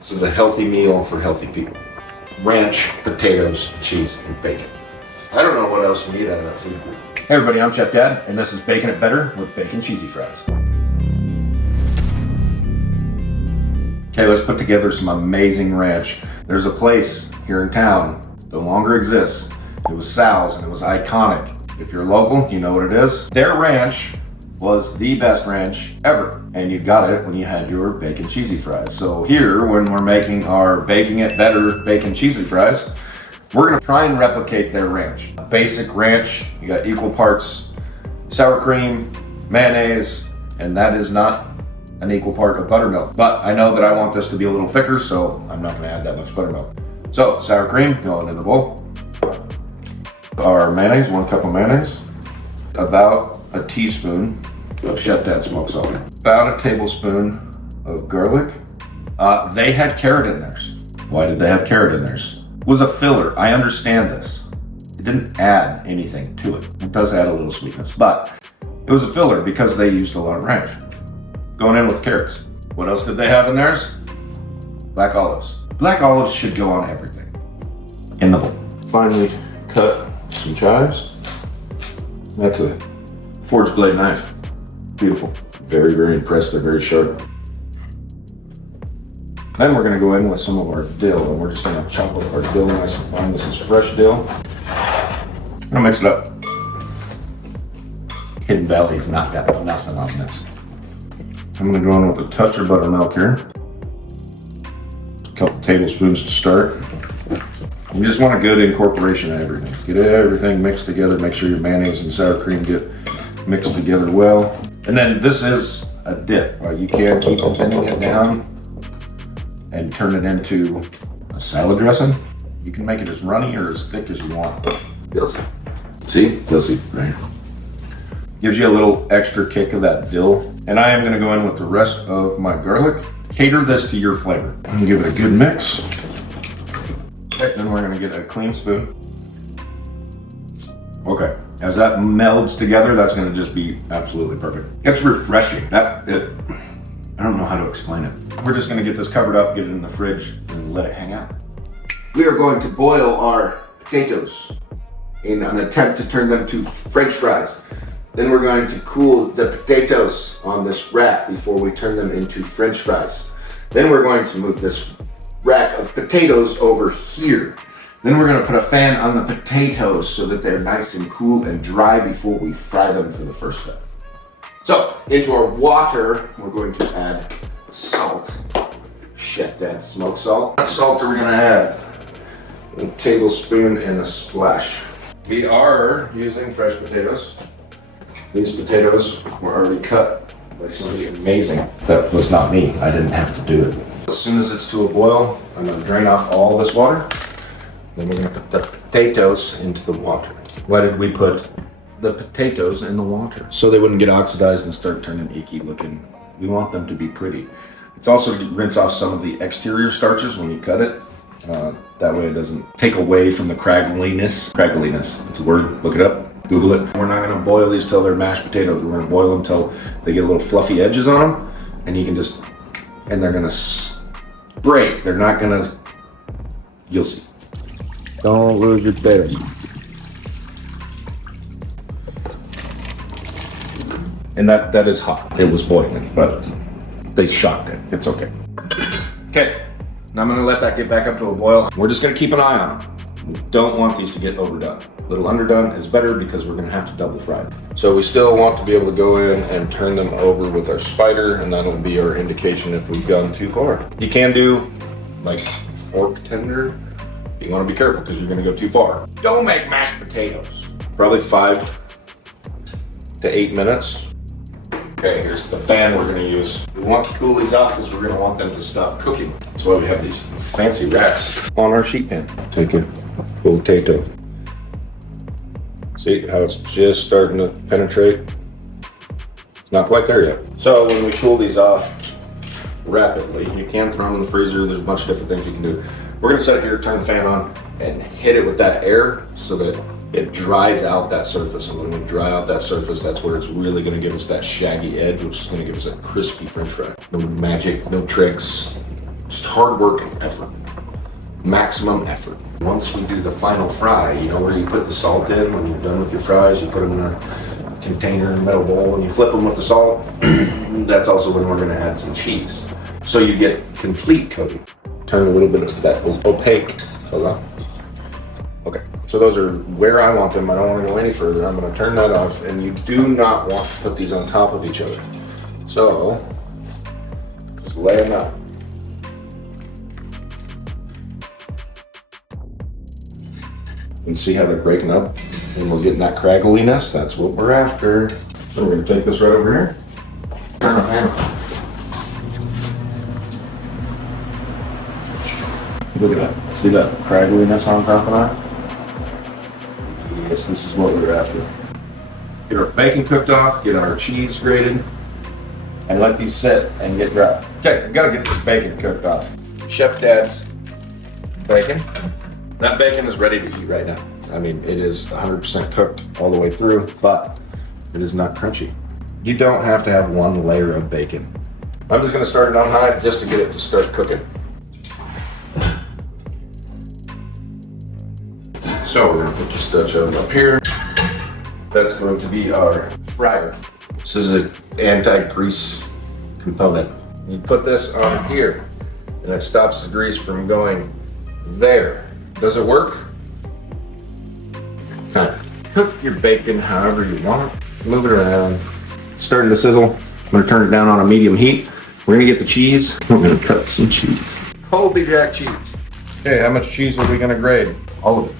This is a healthy meal for healthy people. Ranch, potatoes, cheese, and bacon. I don't know what else you need out of that food group. Hey everybody, I'm Chef Dad, and this is Baking It Better with Bacon Cheesy Fries. Okay, let's put together some amazing ranch. There's a place here in town, no longer exists. It was Sal's and it was iconic. If you're local, you know what it is. Their ranch was the best ranch ever, and you got it when you had your bacon cheesy fries. So here, when we're making our Baking It Better bacon cheesy fries, we're gonna try and replicate their ranch. A basic ranch, you got equal parts sour cream, mayonnaise, and that is not an equal part of buttermilk. But I know that I want this to be a little thicker, so I'm not gonna add that much buttermilk. So sour cream going in the bowl. Our mayonnaise, 1 cup of mayonnaise. About a teaspoon of Chef Dad smoked salt. About a tablespoon of garlic. They had carrot in theirs. Why did they have carrot in theirs? It was a filler, I understand this. It didn't add anything to it. It does add a little sweetness, but it was a filler because they used a lot of ranch. Going in with carrots. What else did they have in theirs? Black olives. Black olives should go on everything. In the bowl. Finally cut some chives. That's a forged blade knife. Beautiful. Very, very impressed. They're very sharp. Then we're gonna go in with some of our dill, and we're just gonna chop up our dill nice and fine. This is fresh dill. I'm gonna mix it up. Hidden Valley is not got nothing on this. I'm gonna go in with a touch of buttermilk here. A couple tablespoons to start. You just want a good incorporation of everything. Get everything mixed together. Make sure your mayonnaise and sour cream get mixed together well. And then this is a dip. You can keep thinning it down and turn it into a salad dressing. You can make it as runny or as thick as you want. You'll see. See? You'll see, right? Gives you a little extra kick of that dill. And I am gonna go in with the rest of my garlic. Cater this to your flavor. And give it a good mix. Okay, then we're gonna get a clean spoon. Okay, as that melds together, that's gonna just be absolutely perfect. It's refreshing. I don't know how to explain it. We're just gonna get this covered up, get it in the fridge, and let it hang out. We are going to boil our potatoes in an attempt to turn them to French fries. Then we're going to cool the potatoes on this rack before we turn them into French fries. Then we're going to move this rack of potatoes over here. Then we're gonna put a fan on the potatoes so that they're nice and cool and dry before we fry them for the first time. So, into our water, we're going to add salt. Chef Dad smoked salt. What salt are we gonna add? A tablespoon and a splash. We are using fresh potatoes. These potatoes were already cut by somebody amazing. That was not me, I didn't have to do it. As soon as it's to a boil, I'm gonna drain off all this water. Then we're gonna put the potatoes into the water. Why did we put the potatoes in the water? So they wouldn't get oxidized and start turning icky looking. We want them to be pretty. It's also to rinse off some of the exterior starches when you cut it. That way it doesn't take away from the craggliness. Craggliness, it's a word, look it up. Google it. We're not gonna boil these till they're mashed potatoes. We're gonna boil them till they get a little fluffy edges on them, and you can just, and they're gonna break. They're not gonna, you'll see. Don't lose your potatoes. And that is hot. It was boiling, but they shocked it. It's okay. Okay, now I'm gonna let that get back up to a boil. We're just gonna keep an eye on them. We don't want these to get overdone. A little underdone is better because we're gonna have to double fry them. So we still want to be able to go in and turn them over with our spider, and that'll be our indication if we've gone too far. You can do like fork tender. You wanna be careful because you're gonna go too far. Don't make mashed potatoes. Probably 5 to 8 minutes. Okay, here's the fan we're gonna use. We want to cool these off because we're gonna want them to stop cooking. That's why we have these fancy racks on our sheet pan. Take a potato. See how it's just starting to penetrate? It's not quite there yet. So when we cool these off rapidly, you can throw them in the freezer. There's a bunch of different things you can do. We're gonna set it here, turn the fan on, and hit it with that air so that it dries out that surface. And when we dry out that surface, that's where it's really gonna give us that shaggy edge, which is gonna give us a crispy French fry. No magic, no tricks, Just hard work and effort. Maximum effort. Once we do the final fry, you know where you put the salt in when you're done with your fries, you put them in a container, metal bowl, and you flip them with the salt. That's also when we're gonna add some cheese. So you get complete coating. Turn a little bit of that opaque. Hold on. Okay, so those are where I want them. I don't want to go any further. I'm gonna turn that off, and you do not want to put these on top of each other. So, just lay them out. And see how they're breaking up? And we're getting that craggliness. That's what we're after. So we're gonna take this right over here. Turn the fan on. Look at that. See that craggliness on top of that? Yes, this is what we're after. Get our bacon cooked off, get our cheese grated, and let these sit and get dry. Okay, we gotta get this bacon cooked off. Chef Dad's bacon. That bacon is ready to eat right now. I mean, it is 100% cooked all the way through, but it is not crunchy. You don't have to have one layer of bacon. I'm just gonna start it on high just to get it to start cooking. So we're gonna put this Dutch oven up here. That's going to be our fryer. This is an anti-grease component. You put this on here and it stops the grease from going there. Does it work? Kind of. Cook your bacon however you want. Move it around. Starting to sizzle. I'm gonna turn it down on a medium heat. We're gonna get the cheese. We're gonna cut some cheese. Colby Jack cheese. Okay, how much cheese are we gonna grade? All of it.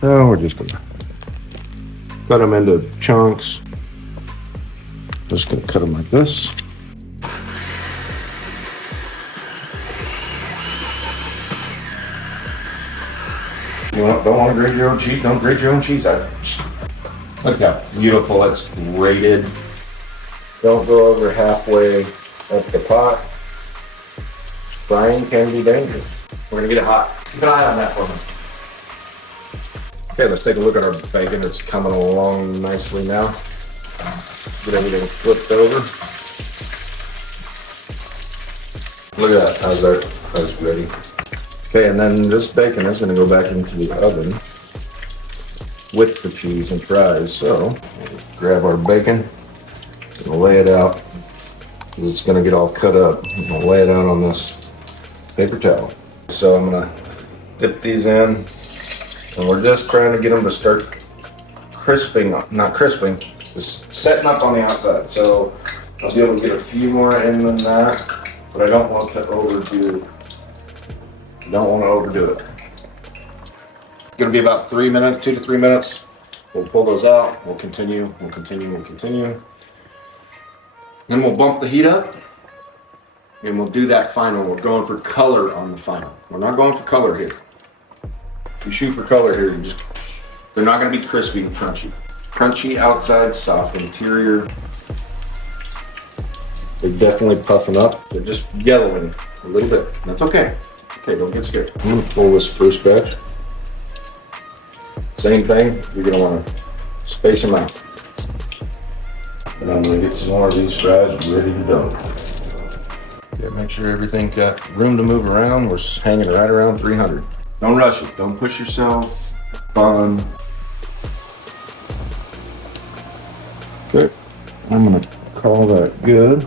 So we're just gonna cut them into chunks. Just gonna cut them like this. You don't want to grate your own cheese? Don't grate your own cheese. Look how beautiful it's grated. Don't go over halfway up the pot. Frying can be dangerous. We're gonna get it hot. Keep an eye on that for me. Okay, let's take a look at our bacon. It's coming along nicely now. Get everything flipped over. Look at that, how's that? That's ready. Okay, and then this bacon is gonna go back into the oven with the cheese and fries. So, grab our bacon, and lay it out. It's gonna get all cut up. I'm gonna lay it out on this paper towel. So I'm gonna dip these in. And we're just trying to get them to start crisping, not crisping, just setting up on the outside. So I'll be able to get a few more in than that, but I don't want to overdo it. It's gonna be about 3 minutes, 2 to 3 minutes. We'll pull those out, we'll continue. Then we'll bump the heat up and we'll do that final. We're going for color on the final. We're not going for color here. If you shoot for color here, they're not gonna be crispy and crunchy. Crunchy outside, soft interior. They're definitely puffing up. They're just yellowing a little bit. That's okay. Okay, don't get scared. I'm gonna pull this first batch. Same thing, you're gonna wanna space them out. And I'm gonna get some more of these fries ready to go. Okay, make sure everything got room to move around. We're hanging right around 300. Don't rush it. Don't push yourself. Fun. Okay. I'm gonna call that good.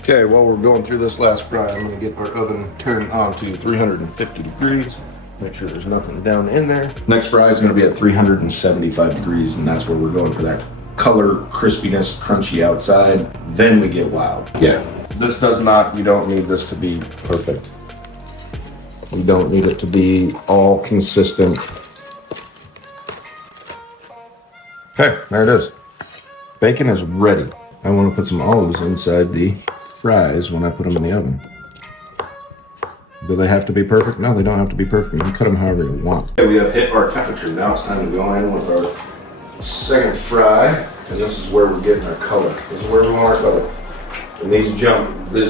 Okay, while we're going through this last fry, I'm gonna get our oven turned on to 350 degrees. Make sure there's nothing down in there. Next fry is gonna be at 375 degrees, and that's where we're going for that color, crispiness, crunchy outside. Then we get wild. Yeah. You don't need this to be perfect. You don't need it to be all consistent. Okay, there it is. Bacon is ready. I want to put some olives inside the fries when I put them in the oven. Do they have to be perfect? No, they don't have to be perfect. You can cut them however you want. Okay, we have hit our temperature. Now it's time to go in with our second fry. And this is where we're getting our color. This is where we want our color. And this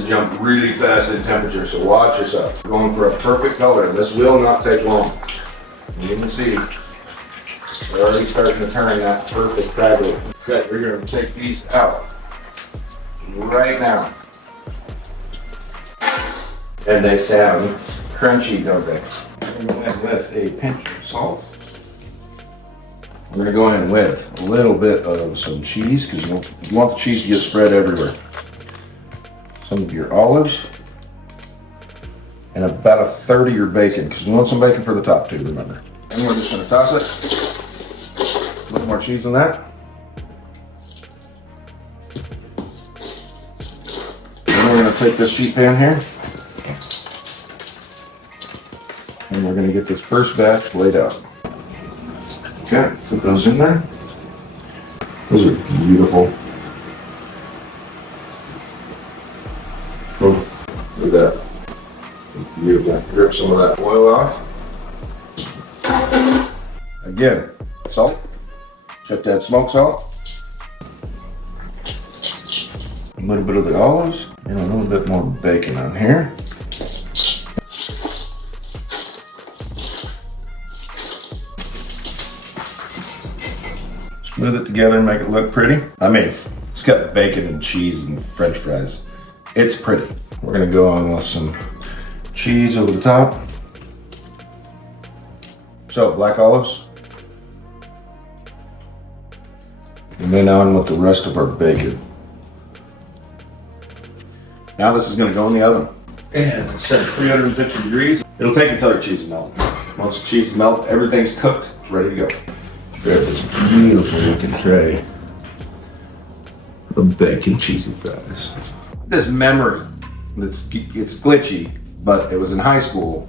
jump really fast in temperature, so watch yourself. We're going for a perfect color, and this will not take long. You can see, we're already starting to turn that perfect fabric. Okay, we're gonna take these out right now. And they sound crunchy, don't they? I'm going in with a pinch of salt. We're gonna go in with a little bit of some cheese, because you want the cheese to get spread everywhere. Some of your olives. And about a third of your bacon, because you want some bacon for the top too, remember. And we're just gonna toss it. A little more cheese than that. Then we're gonna take this sheet pan here. And we're gonna get this first batch laid out. Okay, put those in there. Those are beautiful. Oh, look at that. Beautiful. Rip some of that oil off. Again, salt. Chef Dad smoke salt. A little bit of the olives and a little bit more bacon on here. Smooth it together and make it look pretty. I mean, it's got bacon and cheese and French fries. It's pretty. We're gonna go on with some cheese over the top. So, black olives. And then on with the rest of our bacon. Now this is gonna go in the oven. And it's set at 350 degrees. It'll take until your cheese is melted. Once the cheese is melted, everything's cooked, it's ready to go. Grab this beautiful looking tray of bacon cheesy fries. This memory, it's glitchy, but it was in high school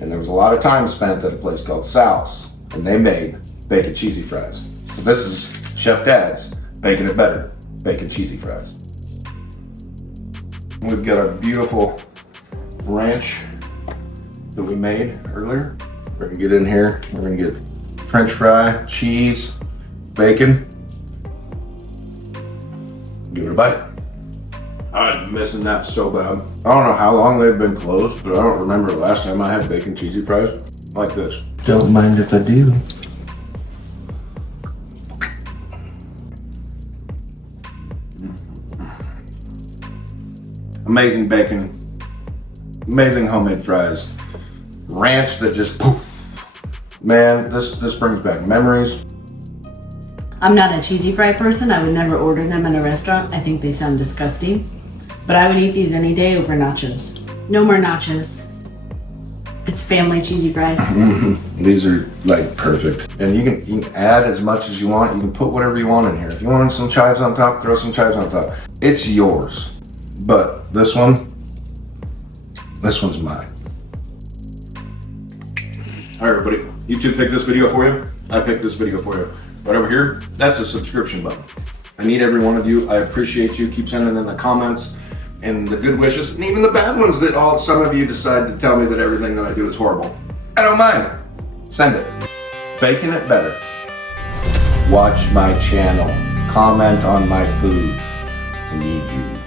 and there was a lot of time spent at a place called Sal's and they made bacon cheesy fries. So this is Chef Dad's Bacon It Better bacon cheesy fries. We've got our beautiful ranch that we made earlier. We're gonna get in here, we're gonna get French fry, cheese, bacon. Give it a bite. I'm missing that so bad. I don't know how long they've been closed, but I don't remember the last time I had bacon cheesy fries like this. Don't mind if I do. Amazing bacon, amazing homemade fries, ranch that just poof. Man, this brings back memories. I'm not a cheesy fry person. I would never order them in a restaurant. I think they sound disgusting. But I would eat these any day over nachos. No more nachos. It's family cheesy fries. These are like perfect. And you can add as much as you want. You can put whatever you want in here. If you want some chives on top, throw some chives on top. It's yours. But this one's mine. All right, everybody. YouTube picked this video for you. I picked this video for you. Right over here, that's the subscription button. I need every one of you. I appreciate you. Keep sending in the comments and the good wishes, and even the bad ones that some of you decide to tell me that everything that I do is horrible. I don't mind. Send it. Bacon It Better. Watch my channel. Comment on my food. I need you.